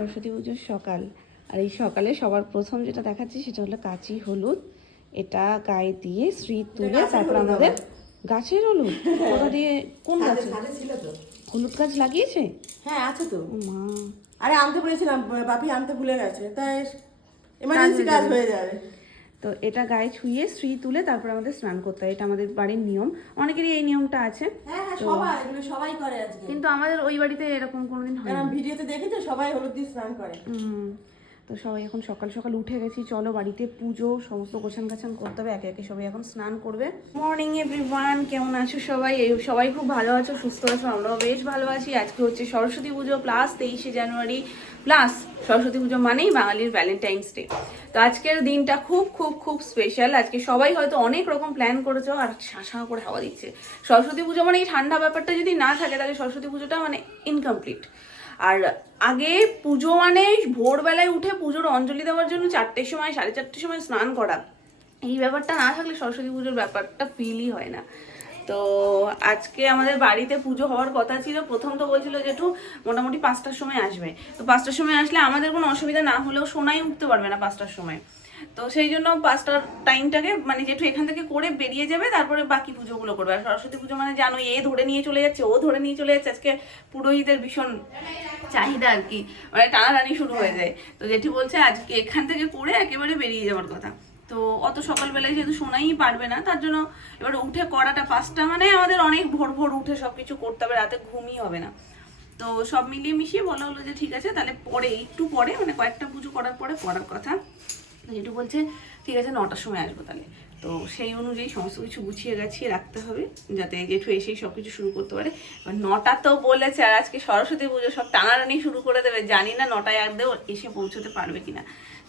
সরস্বতী পুজোর সকাল, আর এই সকালে সবার প্রথম যেটা দেখাচ্ছি সেটা হলো কাঁচি হলুদ। এটা গায়ে দিয়ে শ্রী তুলে তারপর আমাদের গাছের হলুদ কোথা দিয়ে, কোন গাছে হলুদ গাছ লাগিয়েছে? হ্যাঁ আছে তো মা, আরে আনতে বলেছিলাম, বাপি আনতে ভুলে গেছে, তাই এমার্জেন্সি কাজ হয়ে যাবে। তো এটা গায়ে ছুঁয়ে শ্রী তুলে তারপর আমাদের স্নান করতে হয়, এটা আমাদের বাড়ির নিয়ম। অনেকেরই এই নিয়মটা আছে, হ্যাঁ হ্যাঁ সবাই এগুলো সবাই করে আজকে, কিন্তু আমাদের ওই বাড়িতে এরকম কোনোদিন হয় না। ভিডিওতে দেখেছো সবাই হলুদ দিয়ে স্নান করে। তো সবাই এখন সকাল সকাল উঠে গেছি, চলো বাড়িতে পুজো সমস্ত গোছান গাছান করতে হবে, একে একে সবাই এখন স্নান করবে। মর্নিং এভরিওয়ান, কেমন আছো সবাই? সবাই খুব ভালো আছো, সুস্থ আছো, আমরাও বেশ ভালো আছি। আজকে হচ্ছে সরস্বতী পুজো প্লাস 23শে জানুয়ারি প্লাস সরস্বতী পুজো মানেই বাঙালির ভ্যালেন্টাইন্স ডে। তো আজকের দিনটা খুব খুব খুব স্পেশাল। আজকে সবাই হয়তো অনেক রকম প্ল্যান করেছো, আর শাঁ করে হাওয়া দিচ্ছে। সরস্বতী পুজো মানে এই ঠান্ডা ব্যাপারটা যদি না থাকে তাহলে সরস্বতী পুজোটা মানে ইনকমপ্লিট। আর আগে পুজো মানে ভোরবেলায় উঠে পুজোর অঞ্জলি দেওয়ার জন্য 4টের সময় 4:30 সময় স্নান করা, এই ব্যাপারটা না থাকলে সরস্বতী পুজোর ব্যাপারটা ফিলই হয় না। তো আজকে আমাদের বাড়িতে পুজো হওয়ার কথা ছিল। প্রথম তো বলছিল জেঠু মোটামুটি 5টার সময় আসবে, তো 5টার সময় আসলে আমাদের কোনো অসুবিধা না হলেও সোনাই উঠতে পারবে না 5টার সময়। তো সেই জন্য 5টার টাইমটাকে মানে জেঠু এখান থেকে করে বেরিয়ে যাবে, তারপরে বাকি পুজোগুলো করবে। আর সরস্বতী পুজো মানে জানো, এ ধরে নিয়ে চলে যাচ্ছে, ও ধরে নিয়ে চলে যাচ্ছে। আজকে পুরোহিতের ভীষণ চাহিদা আর কি, মানে টানাটানি শুরু হয়ে যায়। তো জেঠু বলছে আজকে এখান থেকে করে একেবারে বেরিয়ে যাওয়ার কথা। তো অত সকালবেলায় যেহেতু শোনাই পারবে না, তার জন্য এবার উঠে করাটা 5টা মানে আমাদের অনেক ভোর ভোর উঠে সবকিছু করতে হবে, রাতে ঘুমই হবে না। তো সব মিলিয়ে মিশিয়ে বলা হলো যে ঠিক আছে তাহলে পরে, একটু পরে মানে কয়েকটা পুজো করার পরে করার কথা। যেটু বলছে ঠিক আছে 9টার সময় আসবো তাহলে। তো সেই অনুযায়ী সমস্ত কিছু গুছিয়ে গাছিয়ে রাখতে হবে যাতে জেঠু এসেই সব কিছু শুরু করতে পারে। এবার 9টা তো বলেছে, আর আজকে সরস্বতী পুজো, সব টানাটানি শুরু করে দেবে। জানি না 9টায় একদেও এসে পৌঁছতে পারবে কিনা।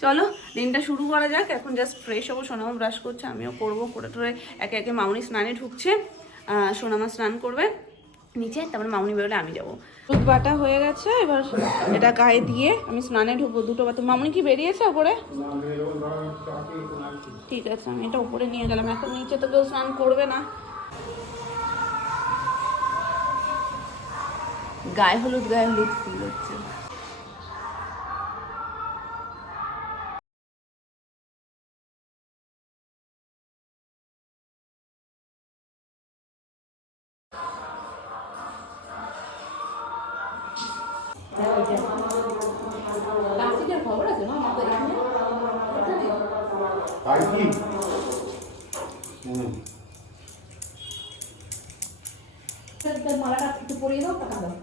চলো দিনটা শুরু করা যাক। এখন জাস্ট ফ্রেশ হবো, সোনামা ব্রাশ করছে, আমিও করবো। করে টোরে একে একে মামুনি স্নানে ঢুকছে, সোনামা স্নান করবে নিচে, তারপরে মামুনি বেরোলে আমি যাবো। দুধ বাটা হয়ে গেছে, এবার এটা গায়ে দিয়ে আমি স্নানে ঢুকবো। দুটো বাতা মামুনি কি বেরিয়েছে ওপরে? ঠিক আছে, আমি এটা উপরে নিয়ে গেলাম। এখন নিচে তো কেউ স্নান করবে না। গায়ে হলুদ ফিল হচ্ছে। খবর আছে না মালাটা একটু পরিয়ে দাও, টাকা দাও।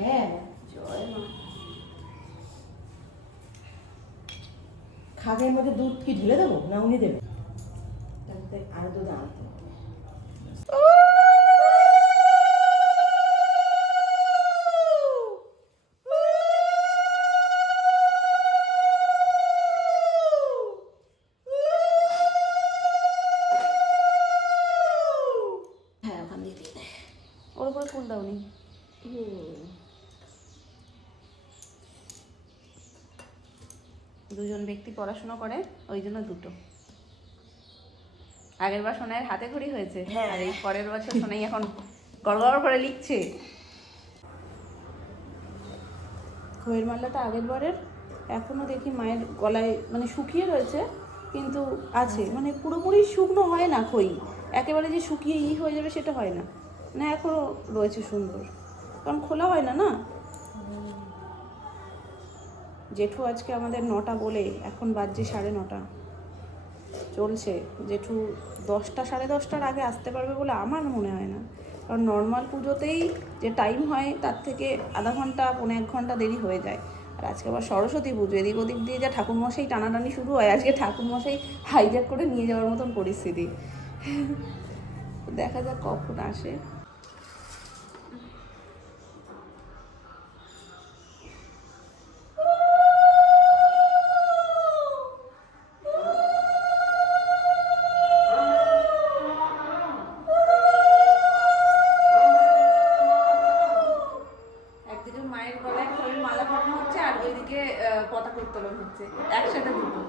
হ্যাঁ জয় মা। খাগের মধ্যে দুধ কি ঢেলে দেবো না উনি দেবে? তাহলে আরো দুধ আনতে হবে। হ্যাঁ ওখান দিয়ে দিয়ে দেয়, ওর উপরে ফুল দাওনি। দুজন ব্যক্তি পড়াশোনা করে, ওই জন্য দুটো। আগের বার সোনাইয়ের হাতে খড়ি হয়েছে, আর এই পরের বছর সোনাই এখন গড়গড় করে লিখছে। খইয়ের মালাটা আগের বারের এখনো দেখি মায়ের গলায় মানে শুকিয়ে রয়েছে, কিন্তু আছে, মানে পুরোপুরি শুকনো হয় না খই, একেবারে যে শুকিয়ে হয়ে যাবে সেটা হয় না, মানে এখনো রয়েছে সুন্দর, কারণ খোলা হয় না না। জেঠু আজকে আমাদের 9টা বলে এখন বাজছে 9:30 চলছে। জেঠু 10টা 10:30টার আগে আসতে পারবে বলে আমার মনে হয় না, কারণ নর্মাল পুজোতেই যে টাইম হয় তার থেকে আধা ঘন্টা 1.5 ঘন্টা দেরি হয়ে যায়। আর আজকে আবার সরস্বতী পুজো, এদিক ওদিক দিয়ে যা ঠাকুরমশাই টানাটানি শুরু হয়, আজকে ঠাকুরমশাই হাইজ্যাক করে নিয়ে যাওয়ার মতন পরিস্থিতি। দেখা যাক কখন আসে। মালা পরানো হচ্ছে আর ওইদিকে পতাকা উত্তোলন হচ্ছে একসাথে দুটো।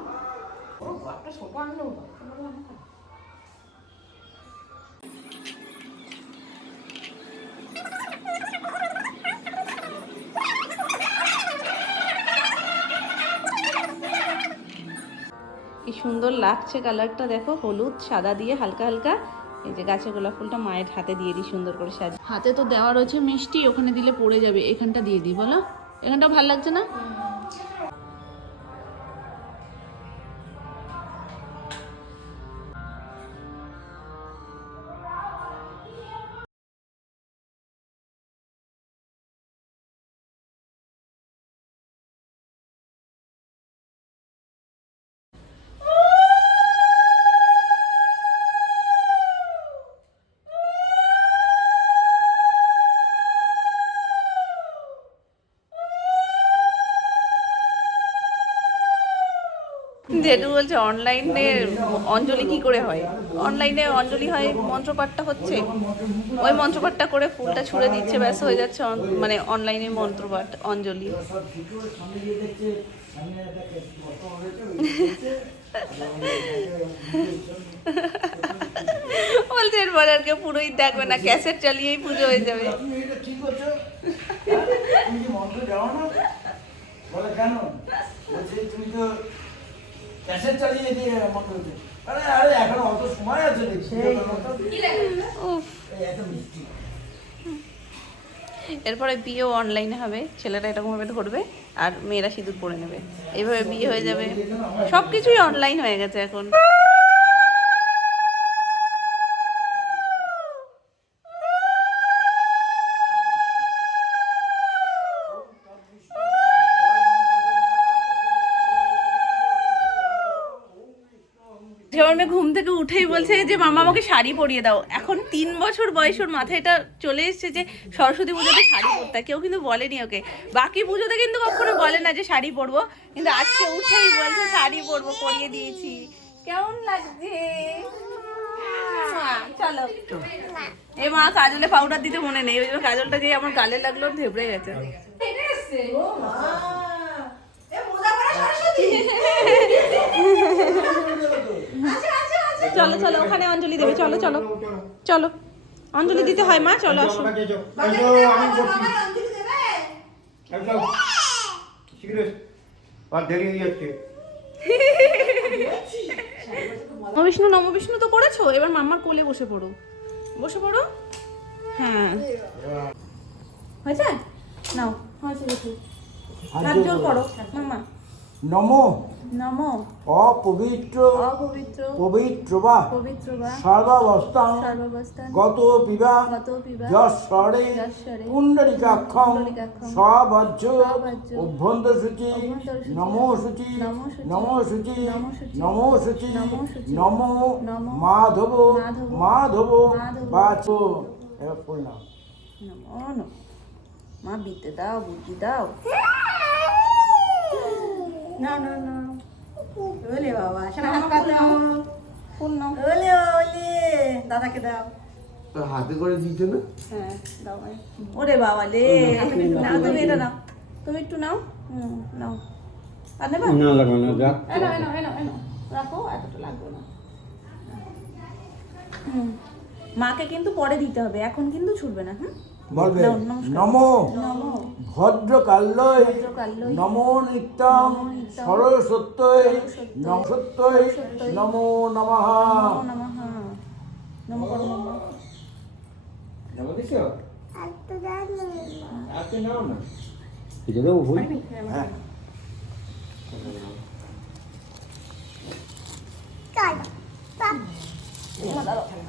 কি সুন্দর লাগছে কালারটা, দেখো হলুদ সাদা দিয়ে হালকা হালকা। এই যে গাছে গোলাপ ফুলটা মায়ের হাতে দিয়ে দিই সুন্দর করে সাজিয়ে। হাতে তো দেওয়া রয়েছে মিষ্টি, ওখানে দিলে পড়ে যাবে, এখানটা দিয়ে দিই বলো। এখানটা ভালো লাগছে না? যেটু বলছে অনলাইনে অঞ্জলি কি করে হয়, অনলাইনে অঞ্জলি হয় মন্ত্রপাঠটা হচ্ছে, ওই মন্ত্রপাঠটা করে ফুলটা ছুঁড়ে দিচ্ছে, ব্যাস হয়ে যাচ্ছে মানে অনলাইনে মন্ত্রপাঠ অঞ্জলি। বলছে এরপরে আর কেউ পুরোহিত দেখবে না, ক্যাসেট চালিয়েই পুজো হয়ে যাবে। তুমি তো ক্যাসেট চালিয়ে দিয়ে মন্ত্র দিতে। আরে আরে এখন অত সময় আছে দেখছি। এরপরে বিয়েও অনলাইনে হবে, ছেলেরা এরকম ভাবে ধরবে আর মেয়েরা সিঁদুর পরে নেবে, এইভাবে বিয়ে হয়ে যাবে। সবকিছুই অনলাইন হয়ে গেছে এখন। আমার মেয়ে ঘুম থেকে উঠেই বলছে যে মামা আমাকে শাড়ি পরিয়ে দাও। এখন 3 বছর বয়স, ওর মাথায় এটা চলে এসেছে যে সরস্বতী পুজোতে শাড়ি পরতে। কেউ কিন্তু বলেনি ওকে, বাকি পুজোতে কিন্তু কখনো বলে না যে শাড়ি পরবো, কিন্তু আজকে উঠেই বলছে শাড়ি পরবো, পরিয়ে দিয়েছি। কেমন লাগছে? চলো। এ মা কাজলে পাউডার দিতে মনে নেই, ওই জন্য কাজলটা দিয়ে আমার গালে লাগলো, ধেবড়ে গেছে। চলো চলো ওখানে অঞ্জলি দেবে, চলো চলো চলো অঞ্জলি দিতে হয় মা, চলো আসো। নমবিষ্ণু নমবিষ্ণু তো করেছো, এবার মাম্মার কোলে বসে পড়ো, বসে পড়ো। হ্যাঁ হয়েছে, নাও হয়েছে, দেখো হাত জোর করো মাম্মা। নমো নমো অপবিত্র অপবিত্র পবিত্র বা পবিত্র বা সর্বাবস্থান সর্বাবস্থান গত পিবা গত পিবা যশ্বরে যশ্বরে পুণ্ডরিকাক্ষং পুণ্ডরিকাক্ষং স্বভাজ্য স্বভাজ্য অভ্যন্তরসূচি অভ্যন্তরসূচি নমো সূচি নমো সূচি নমো সূচি নমো সূচি নমো সূচি নমো সূচি নমো নমো মাধব মাধব মাধব মাধব বাচ। এবার পড়লাম নমো নমো। মা বিতে দাও, বুদ্ধি দাও। না না না ওলে বাবা শোনা হাত পাত দাও, ফুল নাও। ওলে ওলে দাদাকে দাও। তো হাতে করে দিতে না। হ্যাঁ দাও ভাই। ওরে বাবা লে, না তুমি এটা নাও, তুমি একটু নাও। নাও আর নেবা না লাগানো যা। এনো এনো এনো এনো রাখো, এতটা লাগবে না। মাকে কিন্তু পরে দিতে হবে, এখন কিন্তু ছুটবে না। বলবে নাও, নমস্কার। নমো নমো ভদ্রকাল্যই ভদ্রকাল্যই নমো নিত্যং নমো নিত্যং সরস্বত্যই সরস্বত্যৈ নমসত্যই সত্যৈ নমো নমঃ। নমো নমঃ। নমো করো নমো। নমো দিছো? আতে নাও না। এটা দাও হই। হ্যাঁ।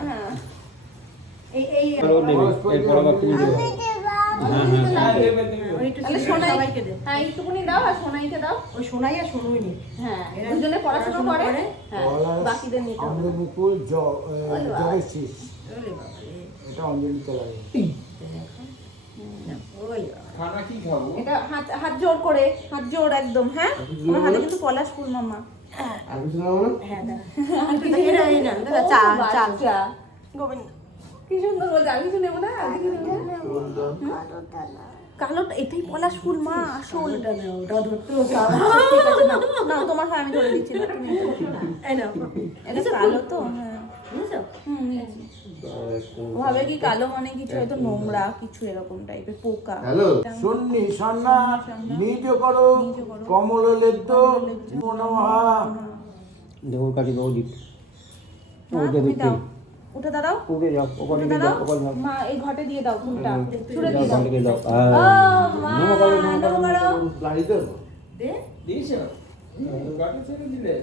হ্যাঁ এই এই তাহলে সোনাই হ্যাঁ একটুকুনি দাও, আর সোনাইকে দাও। ওই সোনাই আর সোনুই নেই। হ্যাঁ দুজনে পড়াশোনা করে, হ্যাঁ বাকিদের নিতে হবে। অঙ্গমুকুল জয়শ্রী এটা অঞ্জলি তো লাগে। খানা কি খাবো? এটা হাত হাত জোর করে, হাত জোর একদম। হ্যাঁ আমার হাতে কিন্তু পলাশ ফুল মাম্মা। আর কিছু নাও না? হ্যাঁ দাদা এই না দাদা চাল চাল গোবিন্দ কি সুন্দর বলছে, আমি কিছু নেবো না, আমি কিছু নেবো না। কালোটা এটাই পলাশ ফুল মা আসল। ওটা না, ওটা ধরতে হচ্ছে ঠিক আছে, নাও, নাও, তোমার হয় আমি ধরে দিচ্ছি না, তুমি এটা ধরো। এই না এটা কালো তো, হ্যাঁ। বুঝছো? নিয়েছি। ও ভাবে কি কালো মানে কিছু হয়তো নোংরা কিছু এরকম টাইপের পোকা। হ্যালো সন্নি সন্না নিজ করো কমল লেদ্য মনোহা দেখো কাটি দাও দিক মা, তুমি দাও, উঠে দাঁড়াও, উঠে যাও ওখানে উঠে দিয়ে দাও দাঁড়াও। ওখানে দাও মা এই ঘটে দিয়ে দাও ফুলটা, ছুড়ে দিয়ে দাও। ওখানে দিয়ে দাও ও মা, নমো করো। লাড়িতে দে দিয়েছে গাড়ি ছেড়ে দিলে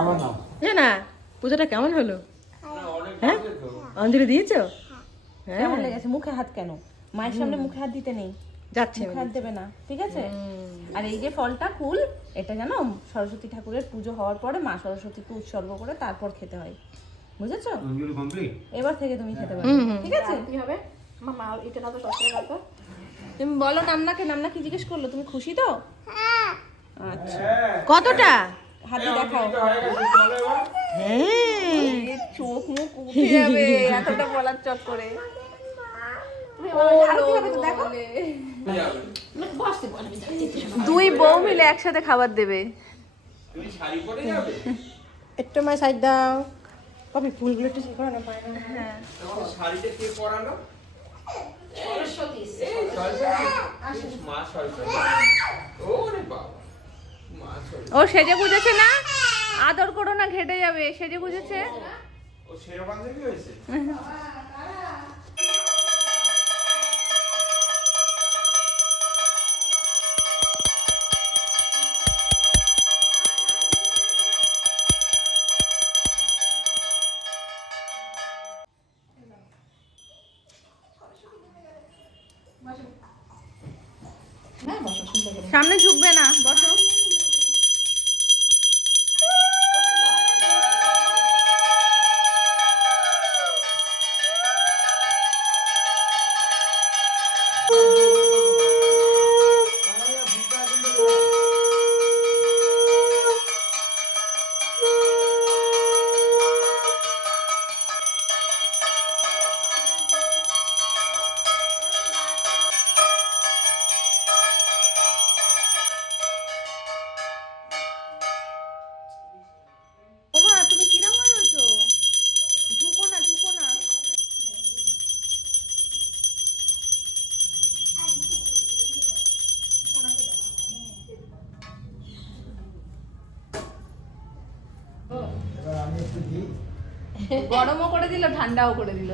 আমার নাম না পূজাটা কেমন হলো? হ্যাঁ অঞ্জলি দিয়েছো? কেমন লেগেছে? মুখে হাত কেন? মায়ের সামনে মুখে হাত দিতে নেই, যাচ্ছে মুখে হাত দেবে না, ঠিক আছে? আর এই যে ফলটা ফুল, এটা জানো সরস্বতী ঠাকুরের পুজো হওয়ার পরে মা সরস্বতীকে উৎসর্গ করে তারপর খেতে হয়, বুঝেছো? অঞ্জলি কমপ্লিট এবার থেকে তুমি খেতে পারবে, ঠিক আছে? কি হবে মামা এটা না তো সস্তা না তো তুমি বলো নামনাকে, নামনা কি জিজ্ঞেস করলো? তুমি খুশি তো? আচ্ছা, কতটা? হাতে দেখাও। হ্যাঁ এ চোখ মুখ উঠে যাবে এতটা বলার চক্করে। দুই বউ মিলে একসাথে খাবার দেবে। একটু মাই সাইড দাও কপি ফুলগুলো একটু ঠিক করে না পায় না হ্যাঁ, শাড়িটা কে পরালো? মা সরস্বতী। ওরে বাবা, মা সরস্বতী। ও সেজে বুঝেছে না, আদর করো না ঘেটে যাবে, সেজে বুঝেছে। ও সেরকম থেকে হয়েছে? সামনে ঝুঁকবে না, বসো। ওমা তুমি কিরম হয়েছো? ঝুঁকো না, ঝুঁকো না। এবার আমি একটু দিই গরমও করে দিল, ঠান্ডাও করে দিল।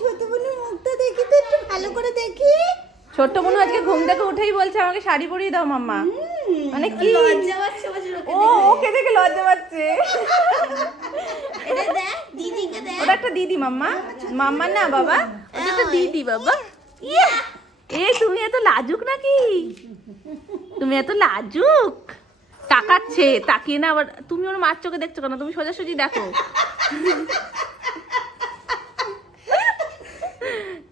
ছোট বোনের মুখটা দেখি তো একটু ভালো করে দেখি ছোট্ট বোন আজকে ঘুম থেকে উঠেই বলছে আমাকে শাড়ি পরিয়ে দাও মাম্মা। মানে কি লজ্জা পাচ্ছে বছর ও ওকে দেখে লজ্জা পাচ্ছে। এটা দেখ দিদিকে দেখ ওটা একটা দিদি মাম্মা, মাম্মা না বাবা, ওটা একটা দিদি বাবা। ইয়া এ তুমি এত লাজুক নাকি? তুমি এত লাজুক? তাকাচ্ছে, তাকিয়ে না আবার। তুমি ওর মার চোখে দেখছো কেন? তুমি সোজাসুজি দেখো।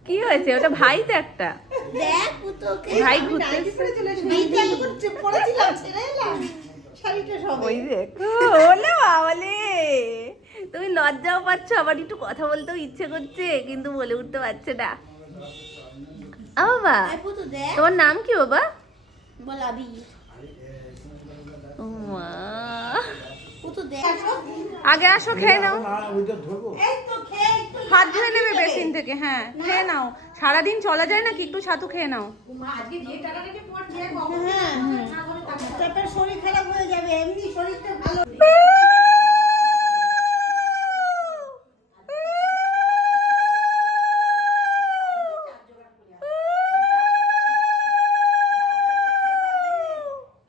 কি হয়েছে? ওটা ভাই তো একটা দেখ পুতোকে ভাই ঘুরতে দিদি এখন চুপ করেছিলাম ছেড়ে এলাম শাড়িটা সব ওই দেখো ওলে বাবালে, তুমি লজ্জাও পাচ্ছ, আবার একটু কথা বলতেও ইচ্ছে করছে কিন্তু বলে উঠতে পারছে না। আ বাবা, পুতো দেখ তোমার নাম কি বাবা? বল আবি ও মা, পুতো দেখ আগে আসো খেয়ে নাও, না ওইটা ধরবো এই তো খেয়ে একটু হাত ধুয়ে নেবে বেসিন থেকে। হ্যাঁ খেয়ে নাও, সারাদিন চলা যায় নাকি, একটু ছাতু খেয়ে নাও। হ্যাঁ তারপর শরীর খারাপ হয়ে যাবে এমনি শরীরটা ভালো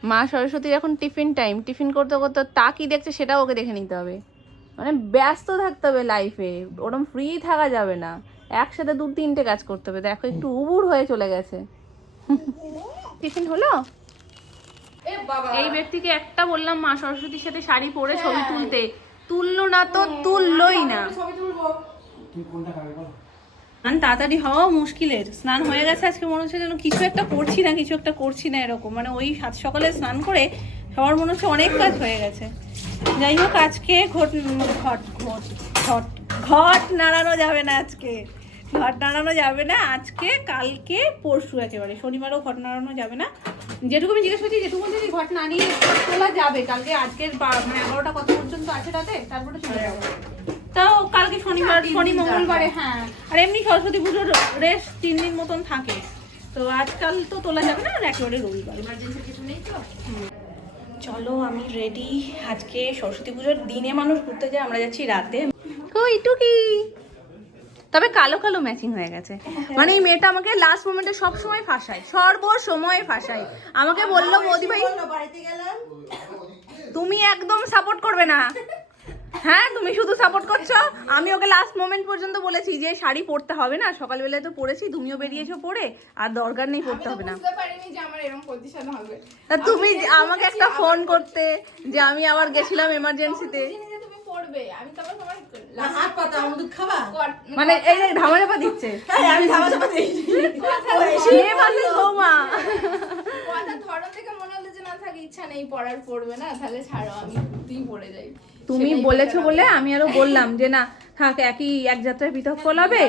মা সরস্বতীর এখন টিফিন টাইম, টিফিন করতে করতে তা কি দেখছে সেটাও ওকে দেখে নিতে হবে। মানে ব্যস্ত থাকতে হবে লাইফে, ওরকম ফ্রি থাকা যাবে না, একসাথে 2-3টে কাজ করতে হবে। দেখো একটু উবুর হয়ে চলে গেছে। টিফিন হলো? এই ব্যক্তিকে একটা বললাম মা সরস্বতীর সাথে শাড়ি পরে ছবি তুলতে, তুললো না তো তুললোই না। ছবি তুলবো। তুই কোনটা খাবি বল? স্নান তাড়াতাড়ি হওয়া মুশকিলের। স্নান হয়ে গেছে আজকে, মনে হচ্ছে যেন কিছু একটা করছি না এরকম, মানে ওই সাত সকালে স্নান করে সবার মনে হচ্ছে অনেক কাজ হয়ে গেছে। যাই হোক, আজকে ঘট নাড়ানো যাবে না, আজকে কালকে পরশু একেবারে শনিবারও ঘট নাড়ানো যাবে না। যেটুকু আমি জিজ্ঞেস করছি, যেটুকু বলছি ঘট নাড়িয়ে তোলা যাবে কালকে। আজকের মানে 11টা কত পর্যন্ত আছে রাতে, তারপরে চলে যাবো। তাও কালকে শনিবার, শনি মঙ্গলবারে, হ্যাঁ। আর এমনি সরস্বতী পুজোর রেস্ট 3 দিন মতন থাকে, তো আজকাল তো তোলা যাবে না, আর একেবারে রবিবার। ইমার্জেন্সি কিছু নেই তো। চলো আমি রেডি। আজকে সরস্বতী পুজোর দিনে মানুষ ঘুরতে যায়, আমরা যাচ্ছি রাতে। কই টুকি? তবে কালো কালো ম্যাচিং হয়ে গেছে। মানে এই মেয়েটা আমাকে লাস্ট মোমেন্টে সবসময় ফাঁসায়, সর্বসময় ফাঁসায়। আমাকে বললো মোদি ভাই বাড়িতে গেলাম, তুমি একদম সাপোর্ট করবে না। হ্যাঁ, তুমি শুধু সাপোর্ট করছো। আমি ওকে লাস্ট মোমেন্ট পর্যন্ত বলেছি যে শাড়ি পরতে হবে না, সকালবেলায় তো পরেছি, তুমিও বেরিয়েছো পরে, আর দরকার নেই পরতে হবে না। বুঝতে পারিনি যে আমার এরকম পজিশন হবে। তা তুমি আমাকে একটা ফোন করতে যে আমি আবার গেছিলাম এমার্জেন্সিতে। তুমি পড়বে, আমি তো আবার তোমার না হাত পাতা আমার দুধ খাবা। মানে এই যে ধামাচাপা দিচ্ছে। হ্যাঁ আমি ধাবা চাপা দিয়েছি। মেয়ে পাশে বৌমা। কথা ধরন থেকে মনে হলো যে না থাকে, ইচ্ছা নেই পড়ার, পড়বে না, তাহলে ছাড়ো, আমি তুই পড়ে যাই। তুমি বলেছো বলে আমি আরো বললাম যে না থাক, এক যাত্রায় পৃথক ফলাবে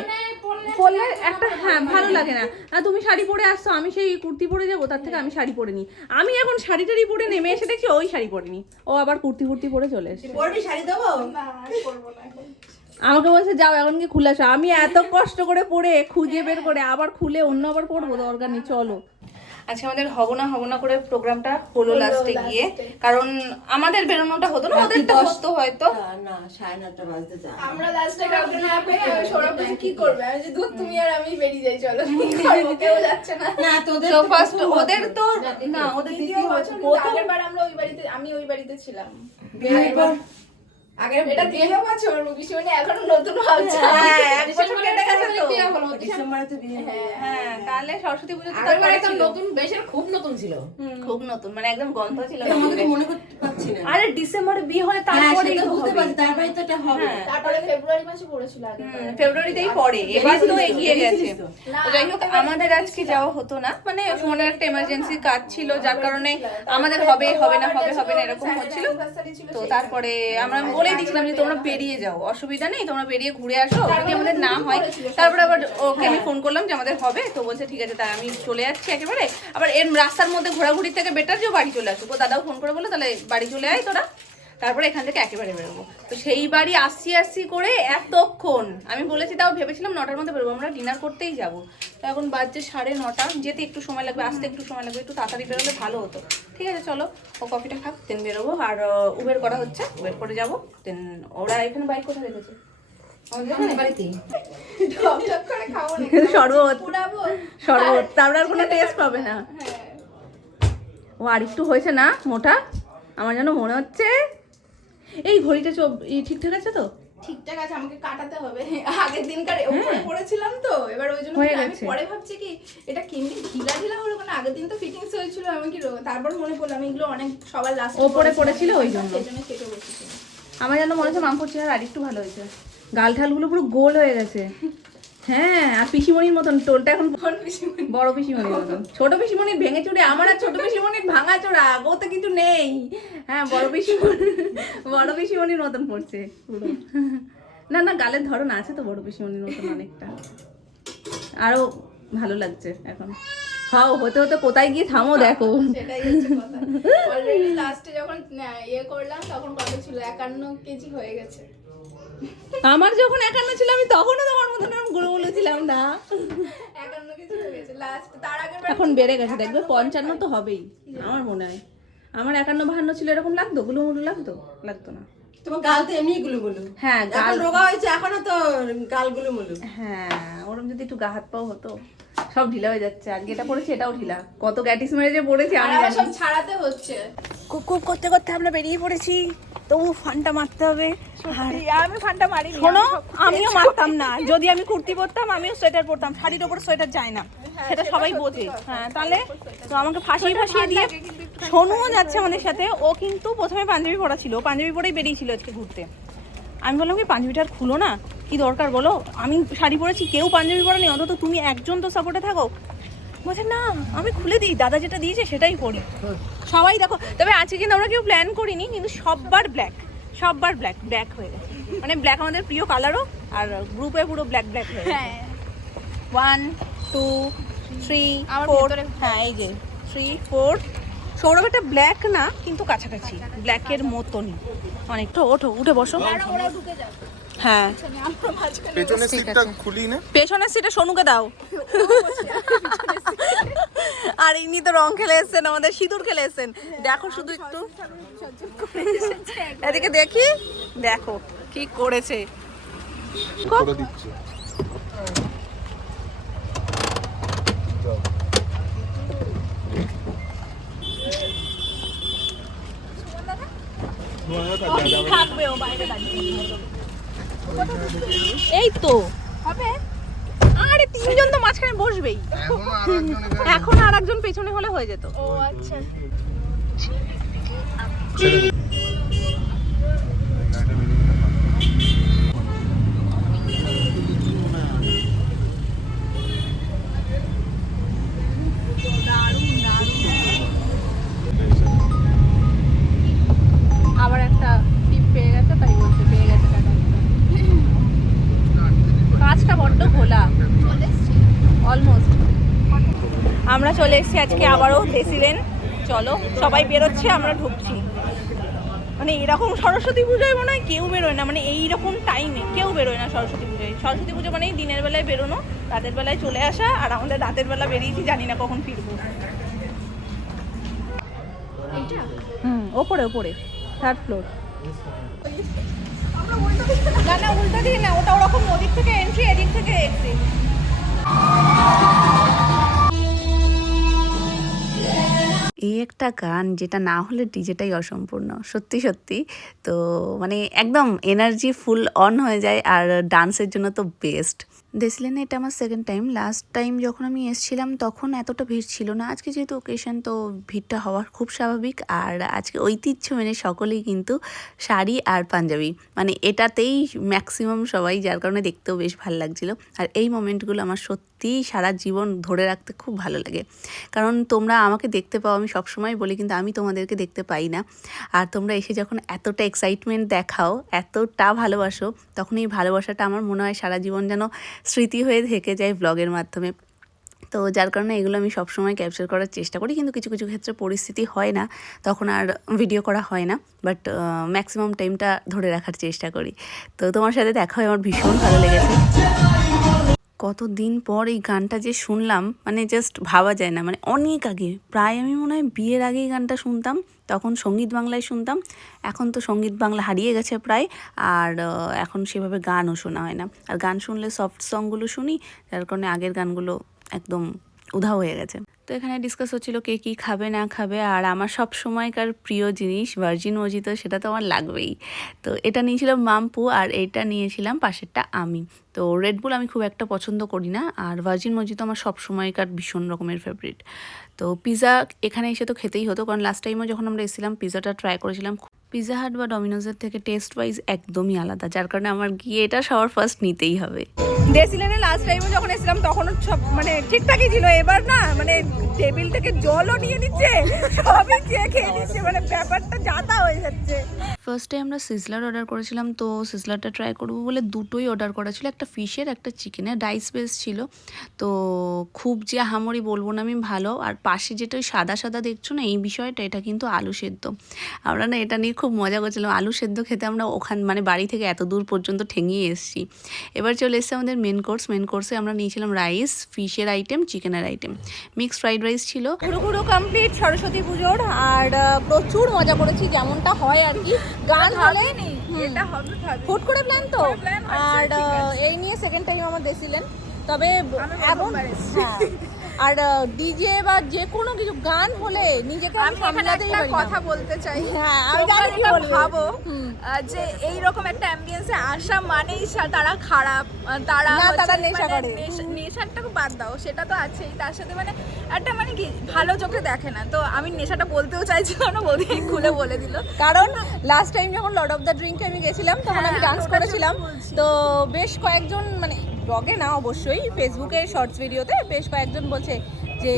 পরলে একটা, হ্যাঁ ভালো লাগে না। আর তুমি শাড়ি পরে আসছো, আমি সেই কুর্তি পরে যাবো, তার থেকে আমি শাড়ি পরে নি। আমি এখন শাড়ি টাড়ি পরে নেমে এসে দেখছি ওই শাড়ি পরেনি, ও আবার কুর্তি পরে চলে এসেছে। পরবি শাড়ি দেবো? না পড়বো না এখন। আমাকে বলছে যাও এখন কি খুলে আসো। আমি এত কষ্ট করে পরে খুঁজে বের করে আবার খুলে অন্য আবার পরবো, দরকার নেই। চলো আজকে আমাদের হবনা করে প্রোগ্রামটা হলো লাস্টে গিয়ে, কারণ আমাদের বেরোনোটা হতো না, ওদেরটা হতো হয়তো। না 9:30 বাজতে যায়। আমরা লাস্টে কাউকে না পেয়ে সৌরভ বলছে কি করবে, আমি যে দুধ তুমি আর আমি বেরিয়ে যাই, চলো কি করবো, কেউ যাচ্ছে না। না তোদের তো ফার্স্ট ওদের তো না, ওদের দ্বিতীয় বছর, আগের বার আমরা আমি ওই বাড়িতে ছিলাম। বিয়ের পর আগের এটা দ্বিতীয় বছর, পিসিমণি এখনো নতুন ভাবছে। হ্যাঁ, 1 বছর কেটে গেছে তো। ডিসেম্বরে তো বিয়ে। হ্যাঁ, তাহলে সরস্বতী পুজো তো আগের তারপরে তো ছিল। নতুন, বেশের খুব নতুন ছিল। খুব নতুন, মানে একদম গন্ধ ছিল না। আমাকে তো মনে করতে পারছি না। আরে ডিসেম্বরে বিয়ে হলে হ্যাঁ তারপরে সেটা বুঝতে পারছি, তারপরে তো এটা হবে। হ্যাঁ। তারপরে ফেব্রুয়ারি মাসে পড়েছিল আগে। ফেব্রুয়ারিতেই পরে, এবার তো এগিয়ে গেছে। তো। তো যাই হোক, আমাদের আজকে যাওয়া হতো না, মানে ফোনের একটা এমার্জেন্সি কাজ ছিল, যার কারণে আমাদের হবে না এরকম হচ্ছিল। তো তারপরে আমরা বলে দিয়েছিলাম যে তোমরা বেরিয়ে যাও, অসুবিধা নেই, তোমরা বেরিয়ে ঘুরে আসো, যদি আমাদের না হয়। তারপরে আবার ওকে আমি ফোন করলাম যে আমাদের হবে, তো বলছে ঠিক আছে, তাই আমি চলে যাচ্ছি একেবারে। আবার এর রাস্তার মধ্যে ঘোরাঘুরি থেকে বেটার যে বাড়ি চলে আসবো। দাদাও ফোন করে বলে তাহলে বাড়ি চলে আয় তোরা, তারপরে এখান থেকে একেবারে বেরোবো। তো সেই বাড়ি আসছি করে এতক্ষণ আমি বলেছি, তাও ভেবেছিলাম 9টার মধ্যে বেরোবো, আমরা ডিনার করতেই যাবো। তো এখন বাজছে 9:30, যেতে একটু সময় লাগবে, আসতে একটু সময় লাগবে, একটু তাড়াতাড়ি বেরোলে ভালো হতো। ঠিক আছে চলো, ও কফিটা খাক, দেন বেরোবো। আর উবের করা হচ্ছে, উবের করে যাবো। দেন ওরা এখানে বাইক কোথায় রেখেছে? আমাদের বাড়িতেই। ঢকঢক করে খাবো না, শরবত, পুরাবো। তারপরে আর কোনো টেস্ট পাবে না। ও আর একটু হয়েছে না মোটা, আমার যেন মনে হচ্ছে। এই ঘড়িটা ঠিকঠাক আছে তো? ঠিকঠাক আছে, আমাকে কাটাতে হবে। আগের দিনকার উপরে পড়েছিলাম তো, এবার ওই জন্য হয়ে আমি গেছে। পরে ভাবছি কি এটা কেমনি ঢিলা হলো, মানে আগের দিন তো ফিটিংস হয়েছিল, আমি কি তারপর মনে পড়লো আমি এগুলো অনেক সবার লাস্ট ওপরে পড়েছিল ওই জন্য। সেজন্য কেটে বসেছি। আমার যেন মনে হচ্ছে মামপুর চেহারা আর একটু ভালো হয়েছে, গাল ঠালগুলো পুরো গোল হয়ে গেছে। হ্যাঁ, আর পিসিমণির মতন টোলটা এখন বড় পিসিমণির মতন। ছোট পিসিমণির ভেঙে চুড়ে, আমার আর ছোট পিসিমণির ভাঙা চোরা, ও তো কিছু নেই। হ্যাঁ, বড় পিসিমণির মতন পড়ছে পুরো। না গালের ধরন আছে তো বড় পিসিমণির মতন অনেকটা, আরো ভালো লাগছে এখন। হতে কোথায় গিয়ে থামো দেখো। সেটাই হচ্ছে কথা। অলরেডি লাস্টে যখন করলাম তখন কত ছিল, 51 কেজি হয়ে গেছে। আমার যখন 51 ছিল আমি তখনও তোমার মতন গুলুগুলু ছিলাম না। 51 কেজি হয়ে গেছে লাস্ট, তার আগের এখন বেড়ে গেছে, দেখবে 55 তো হবেই আমার মনে হয়। আমার 51-52 ছিল, এরকম লাগতো, গুলুমুলু লাগতো না। তোমার গাল তো এমনি গুলুগুলু। হ্যাঁ, গাল রোগা হয়েছে, এখনো তো গাল গুলুমুলু। হ্যাঁ, ওরম যদি একটু গা হাত পাও হতো। সব ঢিলা হয়ে যাচ্ছে, আজকে এটা পড়েছি এটাও ঢিলা, কত গ্যাটিস মেরে যে পড়েছি আমি আবার সব ছাড়াতে হচ্ছে। কুপ করতে আমরা বেরিয়ে পড়েছি। তবু ফানটা মারতে হবে। আমি ফানটা মারি, শোনো আমিও মারতাম না, যদি আমি কুর্তি পরতাম আমিও সোয়েটার পরতাম, শাড়ির ওপর সোয়েটার যায় না, সেটা সবাই বোঝে। হ্যাঁ, তাহলে তো আমাকে ফাঁসিয়ে দিয়ে সোনুও যাচ্ছে আমাদের সাথে। ও কিন্তু প্রথমে পাঞ্জাবি পরা ছিল, পাঞ্জাবি পরেই বেরিয়েছিল আজকে ঘুরতে। আমি বললাম কি পাঞ্জাবিটা আর খুলো না, কি দরকার বলো, আমি শাড়ি পরেছি, কেউ পাঞ্জাবি পরে নেই, অন্তত তুমি একজন তো সাপোর্টে থাকো। বলছে না আমি খুলে দিই, দাদা যেটা দিয়েছে সেটাই পরি। সবাই দেখো, তবে আজকে কিন্তু আমরা কেউ প্ল্যান করিনি, কিন্তু সববার ব্ল্যাক হয়ে গেছে, মানে ব্ল্যাক আমাদের প্রিয় কালারও, আর গ্রুপে পুরো ব্ল্যাক হয়ে গেছে। 1 2 3 আমার 4 ভেতরে হ্যাঁ এই যে 3 4 সৌরভ এটা ব্ল্যাক না কিন্তু কাছাকাছি ব্ল্যাকের মতনই অনেকটা। ওঠো উঠে বসো। ওরাও ঢুকে যাবে। হ্যাঁ আমরা মাঝখানে পেছনের সিটটা খুলি না। পেছনের সিটে সোনুকে দাও। আর ইনি তো রং খেলে এসছেন, আমাদের সিঁদুর খেলে এসছেন। দেখো শুধু একটু এদিকে দেখি, দেখো কি করেছে। করে দিচ্ছি। থাকবে ও বাইরে দাঁড়িয়ে। এই তো হবে। আরে তিনজন তো মাঝখানে বসবেই, এখন আর একজন পেছনে হলে হয়ে যেত। ও আচ্ছা। আবার একটা টিপ পেয়ে গেছে, তাই বলছে পেয়ে গেছে টাকা। কাজটা বড্ড খোলা অলমোস্ট। আমরা চলে এসেছি আজকে আবারও দেশিলেন। চলো সবাই বেরোচ্ছে, আমরা ঢুকছি। মানে এরকম সরস্বতী পুজোয় মনে হয় কেউ বেরোয় না, মানে এইরকম টাইমে কেউ বেরোয় না সরস্বতী পুজোয়। সরস্বতী পুজো মানেই দিনের বেলায় বেরোনো, রাতের বেলায় চলে আসা, আর আমাদের রাতের বেলা বেরিয়েছি জানি না কখন ফিরবো। ওপরে 3rd ফ্লোর। না না উল্টো দিকে না, ওটা ওরকম ওদিক থেকে এন্ট্রি, এদিক থেকে এক্সিট। এই একটা গান যেটা না হলে ডিজেটাই অসম্পূর্ণ, সত্যি সত্যি। তো মানে একদম এনার্জি ফুল অন হয়ে যায়, আর ডান্সের জন্য তো বেস্ট। দেশলেনে এটা আমার 2nd টাইম। লাস্ট টাইম যখন আমি এসেছিলাম তখন এতটা ভিড় ছিল না। আজকে যেহেতু ওকেশন, তো ভিড়টা হওয়ার খুব স্বাভাবিক। আর আজকে ঐতিহ্য মেনে সকলেই কিন্তু শাড়ি আর পাঞ্জাবি, মানে এটাতেই ম্যাক্সিমাম সবাই, যার কারণে দেখতেও বেশ ভালো লাগছিল। আর এই মোমেন্টগুলো আমার সত্যিই সারা জীবন ধরে রাখতে খুব ভালো লাগে, কারণ তোমরা আমাকে দেখতে পাও, আমি সবসময় বলি, কিন্তু আমি তোমাদেরকে দেখতে পাই না। আর তোমরা এসে যখন এতটা এক্সাইটমেন্ট দেখাও, এতটা ভালোবাসো, তখন এই ভালোবাসাটা আমার মনে হয় সারা জীবন যেন স্মৃতি হয়ে থেকে যায় ব্লগের মাধ্যমে। তো যার কারণে এগুলো আমি সবসময় ক্যাপচার করার চেষ্টা করি, কিন্তু কিছু কিছু ক্ষেত্রে পরিস্থিতি হয় না, তখন আর ভিডিও করা হয় না, বাট ম্যাক্সিমাম টাইমটা ধরে রাখার চেষ্টা করি। তো তোমার সাথে দেখা হয় আমার ভীষণ ভালো লেগেছে। কতদিন পর এই গানটা যে শুনলাম, মানে জাস্ট ভাবা যায় না। মানে অনেক আগে, প্রায় আমি মনে হয় বিয়ের আগেই গানটা শুনতাম, তখন সঙ্গীত বাংলায় শুনতাম। এখন তো সঙ্গীত বাংলা হারিয়ে গেছে প্রায়, আর এখন সেভাবে গানও শোনা হয় না। আর গান শুনলে সফট সংগুলো শুনি, যার কারণে আগের গানগুলো একদম উধাও হয়ে গেছে। তো এখানে ডিসকাস হচ্ছিল কে কী খাবে না খাবে, আর আমার সব সময়কার প্রিয় জিনিস ভার্জিন মজিতো, সেটা তো আমার লাগবেই। তো এটা নিয়েছিলাম মাম্পু, আর এইটা নিয়েছিলাম পাশেরটা আমি। তো রেডবুল আমি খুব একটা পছন্দ করি না, আর ভার্জিন মজিতো আমার সব সময়কার ভীষণ রকমের ফেভারিট। তো পিৎজা এখানে এসে তো খেতেই হতো, কারণ লাস্ট টাইমও যখন আমরা এসেছিলাম পিৎজাটা ট্রাই করেছিলাম। পিৎজা হাট বা ডমিনোজের থেকে টেস্ট ওয়াইজ একদমই আলাদা, যার কারণে আমার গিয়ে এটা সবার ফার্স্ট নিতেই হবে। ডেসিলেনে লাস্ট টাইমে যখন এসেছিলাম তখনও সব মানে ঠিকঠাকই ছিল, এবার না মানে টেবিল থেকে জলও নিয়ে নিচ্ছে, সবই চেয়ে খেয়ে নিচ্ছে, মানে ব্যাপারটা জাতা হয়ে যাচ্ছে। ফার্স্টে আমরা সিজলার অর্ডার করেছিলাম, তো সিজলারটা ট্রাই করবো বলে দুটোই অর্ডার করা ছিল, একটা ফিশের একটা চিকেনের, রাইস বেস ছিল। তো খুব যে হামরি বলবো না আমি, ভালো। আর পাশে যেটা ওই সাদা সাদা দেখছো না, এই বিষয়টা, এটা কিন্তু আলু সেদ্ধ। আমরা না এটা নিয়ে খুব মজা করছিলাম, আলু সেদ্ধ খেতে আমরা মানে বাড়ি থেকে এত দূর পর্যন্ত ঠেঙিয়ে এসেছি। এবার চলে এসেছে আমাদের মেন কোর্সে আমরা নিয়েছিলাম রাইস, ফিশের আইটেম, চিকেনের আইটেম, মিক্সড ফ্রাইড রাইস ছিল। ঘুরো কমপ্লিট সরস্বতী পুজোর, আর প্রচুর মজা করেছি, যেমনটা হয় আর কি। গান হলে এটা হবে হুট করে প্ল্যান তো, আর এই নিয়ে 2nd টাইম আমার দেশিলেন। তবে এমন আর ডিজে বা যে কোনো কিছু গান হলে নিজেকে আমি এখানে সামলাতেই একটা পারি না। কথা বলতে চাই। হ্যাঁ, আমি তোমরা জানি কি যেটা বলবে। ভাবো যে এইরকম একটা অ্যাম্বিয়েন্সে আসা মানেই তারা খারাপ, তারা না, হচ্ছে তারা নেশা মানে করে। নেশাটাকে বাদ দাও, সেটা তো আছেই, তার সাথে মানে একটা মানে কি ভালো চোখে দেখে না। তো আমি নেশাটা বলতেও চাইছিলাম না, বৌদি খুলে বলে দিল। কারণ লাস্ট টাইম যখন লর্ড অফ দ্য ড্রিঙ্কে আমি গেছিলাম তখন আমি হ্যাঁ, ডান্স ওটার করেছিলাম। জন্য বলছি। তো বেশ কয়েকজন মানে ব্লগে না, অবশ্যই ফেসবুকে শর্টস ভিডিওতে বেশ কয়েকজন বলছে যে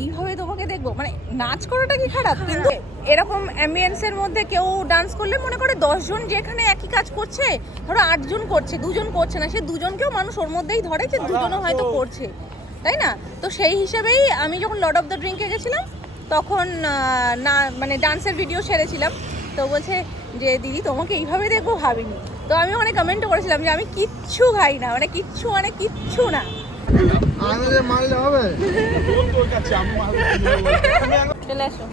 এইভাবে তোমাকে দেখবো, মানে নাচ করাটা কি খারাপ, কিন্তু এরকম অ্যাম্বিয়েন্সের মধ্যে কেউ ডান্স করলে মনে করে 10 জন যেখানে একই কাজ করছে, ধরো 8 জন করছে, 2 জন করছে না, সে দুজনকেও মানুষ ওর মধ্যেই ধরে যে দুজনও হয়তো করছে, তাই না? তো সেই হিসেবেই আমি যখন লর্ড অফ দ্য ড্রিঙ্কে গেছিলাম তখন না মানে ডান্সের ভিডিও ছেড়েছিলাম। তো বলছে যে দিদি তোমাকে এইভাবে দেখবো ভাবিনি। তো আমি অনেক কমেন্টও করেছিলাম যে আমি কিচ্ছু খাই না, মানে কিচ্ছু না। আমাদের মারলে হবে তোর কাছে আমি চলে আসো।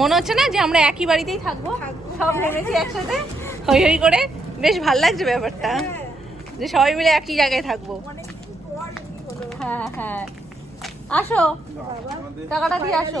মনে হচ্ছে না যে আমরা একই বাড়িতেই থাকবো, সব নেমেছি একসাথে হই হই করে, বেশ ভাল লাগছে ব্যাপারটা যে সবাই মিলে একই জায়গায় থাকবো। হ্যাঁ হ্যাঁ, আসো টাকাটা দিয়ে আসো।